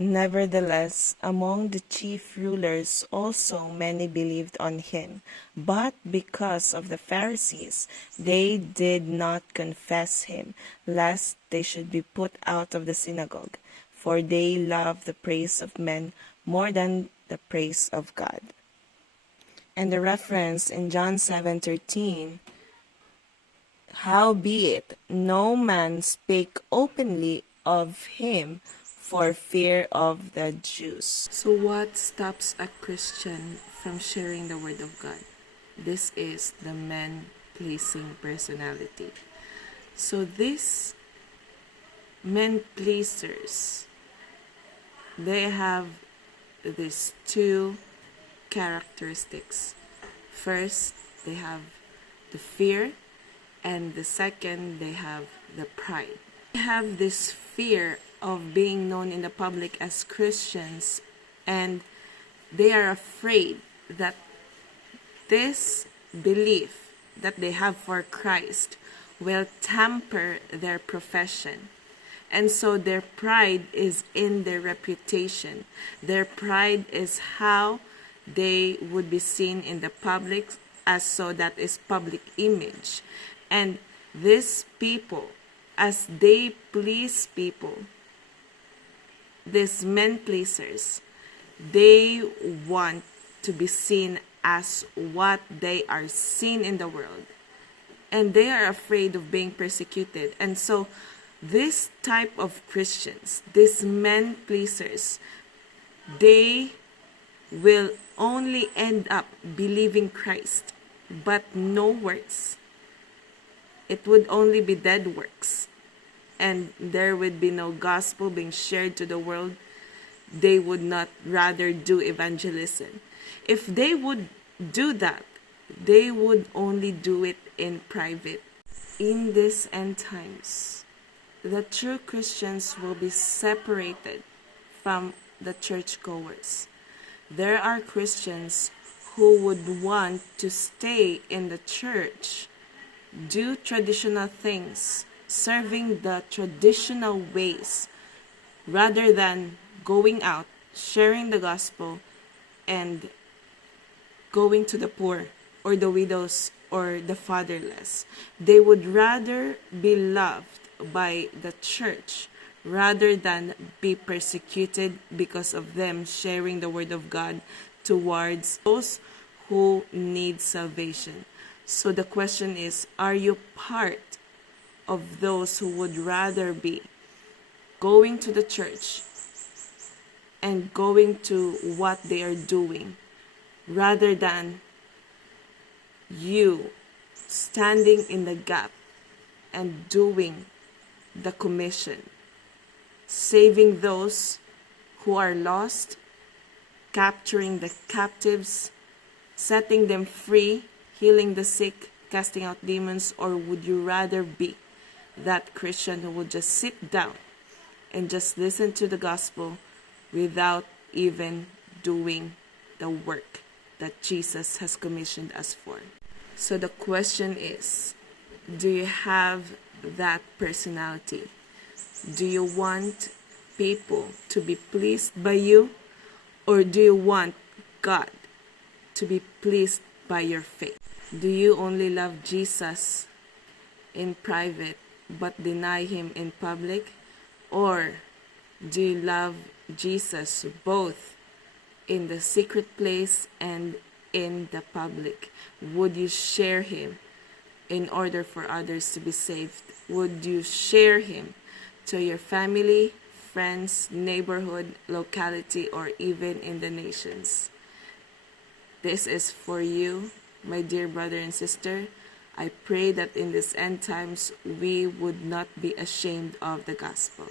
Nevertheless, among the chief rulers also many believed on him. But because of the Pharisees, they did not confess him, lest they should be put out of the synagogue. For they love the praise of men more than the praise of God. And the reference in John 7:13, howbeit no man spake openly of him for fear of the Jews. So what stops a Christian from sharing the Word of God? This is the men-pleasing personality. So these men-pleasers, they have these two characteristics. First, they have the fear, and the second, they have the pride. They have this fear of being known in the public as Christians, and they are afraid that this belief that they have for Christ will tamper their profession. And so their pride is in their reputation. Their pride is how they would be seen in the public, as so that is public image. And these people, as they please people, these men pleasers, they want to be seen as what they are seen in the world. And they are afraid of being persecuted. And so this type of Christians, these men pleasers, they will only end up believing Christ, but no works. It would only be dead works. And there would be no gospel being shared to the world. They would not rather do evangelism. If they would do that, they would only do it in private. In this end times, the true Christians will be separated from the churchgoers. There are Christians who would want to stay in the church, do traditional things, serving the traditional ways, rather than going out, sharing the gospel, and going to the poor or the widows or the fatherless. They would rather be loved by the church rather than be persecuted because of them sharing the word of God towards those who need salvation. So the question is, are you part of those who would rather be going to the church and going to what they are doing, rather than you standing in the gap and doing the commission, saving those who are lost, capturing the captives, setting them free, healing the sick, casting out demons? Or would you rather be that Christian who would just sit down and just listen to the gospel without even doing the work that Jesus has commissioned us for? So the question is, do you have that personality? Do you want people to be pleased by you, or do you want God to be pleased by your faith? Do you only love Jesus in private but deny him in public? Or do you love Jesus both in the secret place and in the public? Would you share him in order for others to be saved? Would you share him to your family, friends, neighborhood, locality, or even in the nations? This is for you, my dear brother and sister. I pray that in this end times we would not be ashamed of the gospel.